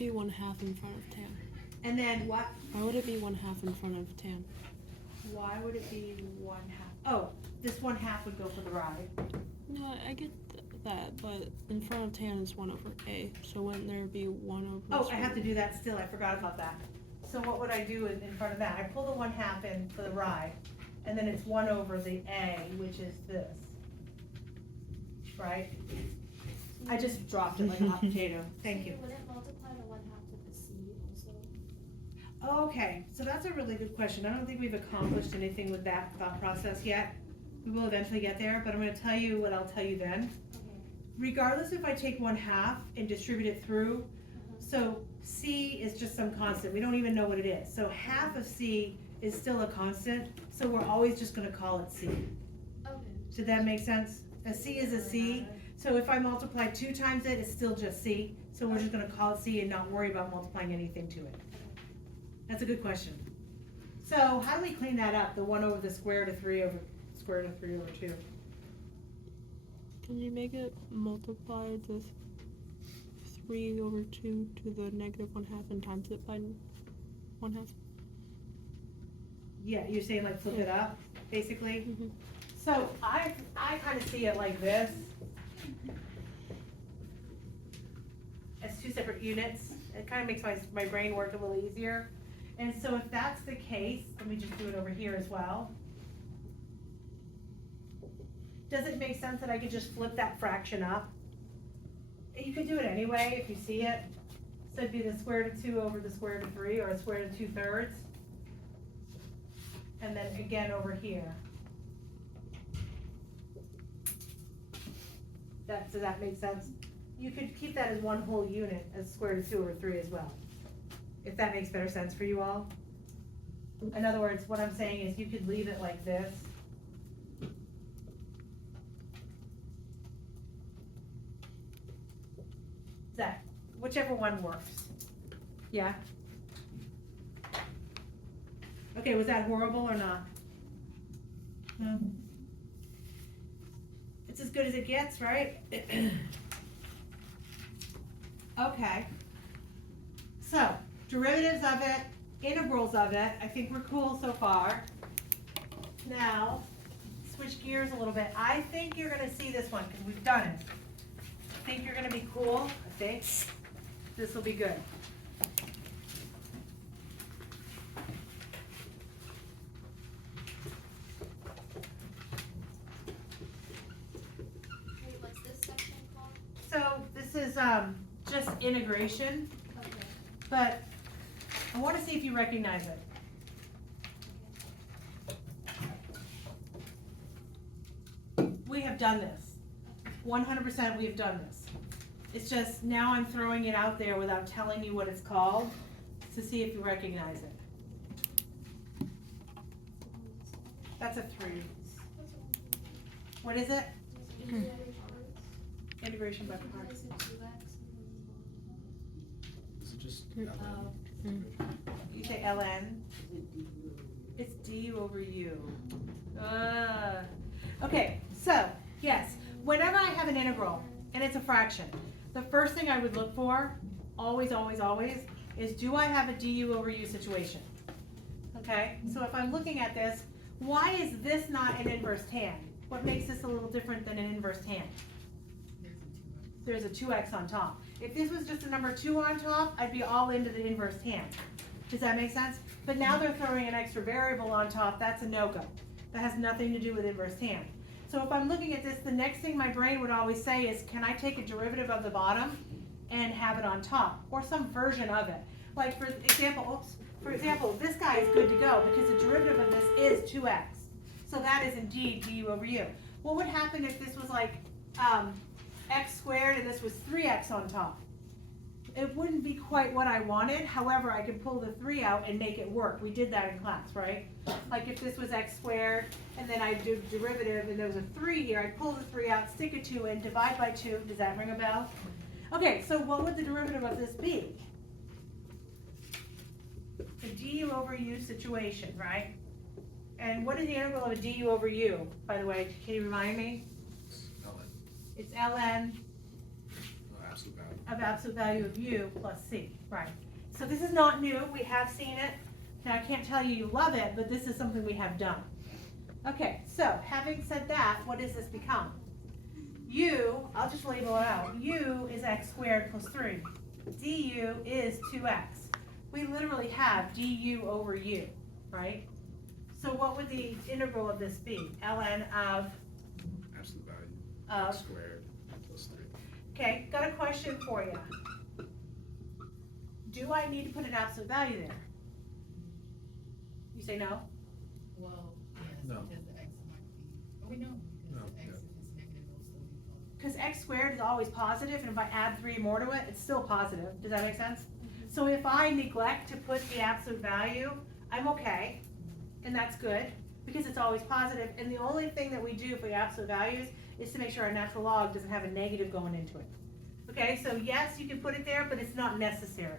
it be 1/2 in front of tan? And then what? Why would it be 1/2 in front of tan? Why would it be 1/2? Oh, this 1/2 would go for the ride. No, I get that, but in front of tan is 1/A, so wouldn't there be 1/? Oh, I have to do that still, I forgot about that. So what would I do in front of that? I pull the 1/2 in for the ride, and then it's 1/A, which is this. Right? I just dropped it like a hot potato, thank you. Would it multiply the 1/2 with the C also? Okay, so that's a really good question. I don't think we've accomplished anything with that thought process yet. We will eventually get there, but I'm gonna tell you what I'll tell you then. Okay. Regardless if I take 1/2 and distribute it through, so C is just some constant, we don't even know what it is. So half of C is still a constant, so we're always just gonna call it C. Okay. Did that make sense? A C is a C, so if I multiply 2 times it, it's still just C, so we're just gonna call it C and not worry about multiplying anything to it. That's a good question. So how do we clean that up, the 1 the square root of 3 over square root of 3 over 2? Can you make it multiply the 3/2 to the -1/2 and times it by 1/2? Yeah, you're saying like flip it up, basically? Mm-hmm. So I kind of see it like this. As 2 separate units. It kind of makes my brain work a little easier. And so if that's the case, let me just do it over here as well. Does it make sense that I could just flip that fraction up? You could do it anyway if you see it. So it'd be the square root of 2 over the square root of 3, or a square root of 2/3. And then again over here. Does that make sense? You could keep that as one whole unit as square root of 2 over 3 as well. If that makes better sense for you all. In other words, what I'm saying is you could leave it like this. That, whichever one works. Yeah? Okay, was that horrible or not? No. It's as good as it gets, right? Okay. So, derivatives of it, integrals of it, I think we're cool so far. Now, switch gears a little bit. I think you're gonna see this one, because we've done it. I think you're gonna be cool, I think. This will be good. Wait, what's this section called? So, this is just integration, Okay. but I wanna see if you recognize it. We have done this. 100% we have done this. It's just now I'm throwing it out there without telling you what it's called to see if you recognize it. That's a 3. What is it? Integration by parts. Is it just? You say ln. It's du over u. Okay, so yes, whenever I have an integral and it's a fraction, the first thing I would look for, always, always, always, is do I have a du over u situation? Okay, so if I'm looking at this, why is this not an inverse tan? What makes this a little different than an inverse tan? There's a 2x on top. If this was just a number 2 on top, I'd be all into the inverse tan. Does that make sense? But now they're throwing an extra variable on top, that's a no-go. That has nothing to do with inverse tan. So if I'm looking at this, the next thing my brain would always say is, can I take a derivative of the bottom and have it on top? Or some version of it. Like for example, this guy is good to go because the derivative of this is 2x. So that is indeed du over u. What would happen if this was like x squared and this was 3x on top? It wouldn't be quite what I wanted. However, I could pull the 3 out and make it work. We did that in class, right? Like if this was x squared and then I do derivative and there was a 3 here, I'd pull the 3 out, stick a 2 in, divide by 2. Does that ring a bell? Okay, so what would the derivative of this be? A du over u situation, right? And what is the integral of a du over u, by the way? Can you remind me? It's ln absolute value. of absolute value of u plus c, right? So this is not new, we have seen it. Now, I can't tell you you love it, but this is something we have done. Okay, so having said that, what does this become? U, I'll just label it out, u is x squared plus 3. du is 2x. We literally have du over u, right? So what would the integral of this be? ln of, Absolute value. Of? X squared plus 3. okay, got a question for you. Do I need to put an absolute value there? You say no? Well, yes, No. because the x might be, oh, we know, No, because the x, yeah. if it's negative, it'll still be positive. Because x squared is always positive, and if I add 3 more to it, it's still positive. Does that make sense? So if I neglect to put the absolute value, I'm okay, and that's good, because it's always positive, and the only thing that we do for the absolute values is to make sure our natural log doesn't have a negative going into it. Okay, so yes, you can put it there, but it's not necessary,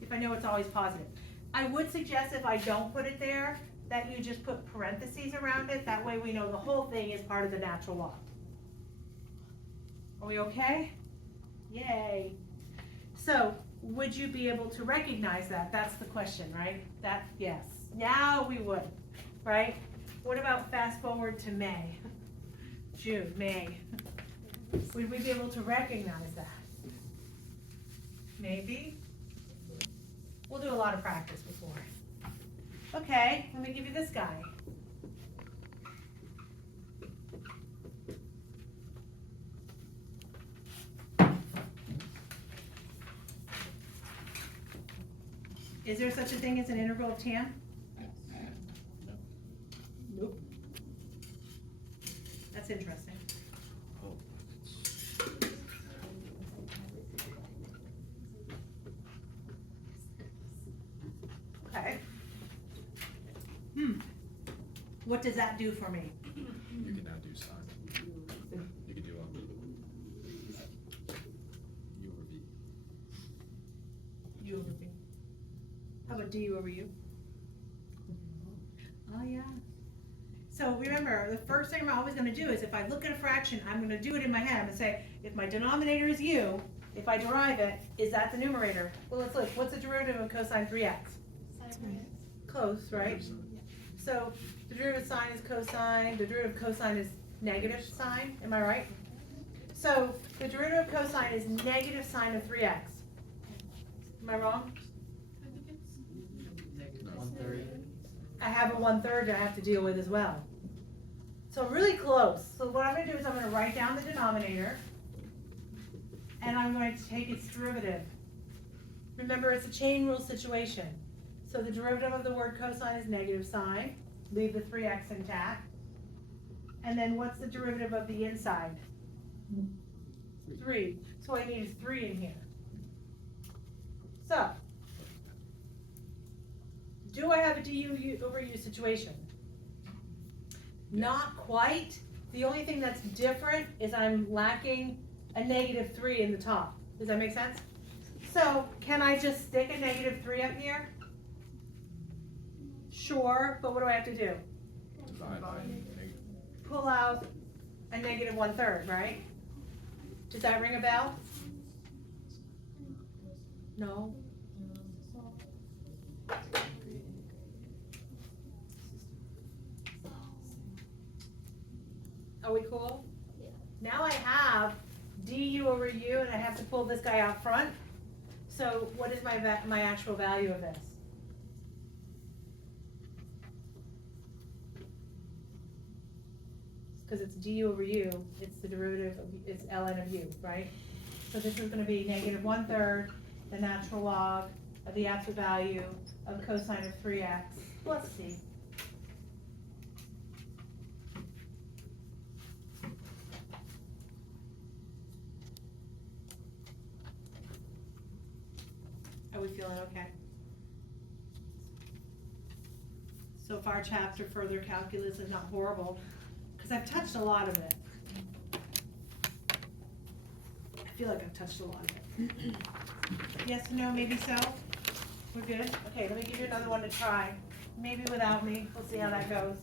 if I know it's always positive. I would suggest if I don't put it there, that you just put parentheses around it, that way we know the whole thing is part of the natural log. Are we okay? Yay. So, would you be able to recognize that? That's the question, right? That, yes. Now we would, right? What about fast forward to May? June, May. Would we be able to recognize that? Maybe. We'll do a lot of practice before. Okay, let me give you this guy. Is there such a thing as an integral of tan? Nope. That's interesting. Oh. Okay. What does that do for me? You can now do sine. You can do u over v. U over v. How about du over u? Oh, yeah. So remember, the first thing I'm always gonna do is if I look at a fraction, I'm gonna do it in my head. I'm gonna say, if my denominator is u, if I derive it, is that the numerator? Well, let's look. What's the derivative of cosine 3x? Close, right? So the derivative of sine is cosine, the derivative of cosine is negative sine, am I right? So the derivative of cosine is negative sine of 3x. Am I wrong? No. 1/3. I have a 1/3 that I have to deal with as well. So I'm really close. So what I'm gonna do is I'm gonna write down the denominator, and I'm going to take its derivative. Remember, it's a chain rule situation. So the derivative of the word cosine is negative sine, leave the 3x intact. And then what's the derivative of the inside? 3. So what I need is 3 in here. So, do I have a du over u situation? Not quite. The only thing that's different is I'm lacking a negative 3 in the top. Does that make sense? So, can I just stick a negative 3 up here? Sure, but what do I have to do? Divide by negative. Pull out a negative 1/3, right? Does that ring a bell? No? Are we cool? Yeah. Now I have du over u, and I have to pull this guy out front. So what is my actual value of this? Because it's du over u, it's the derivative of, it's ln of u, right? So this is gonna be negative 1/3, the natural log of the absolute value of cosine of 3x plus c. Are we feeling okay? So far, chapter further calculus is not horrible, because I've touched a lot of it. I feel like I've touched a lot of it. Yes, no, maybe so? We're good? Okay, let me give you another one to try. Maybe without me, we'll see how that goes.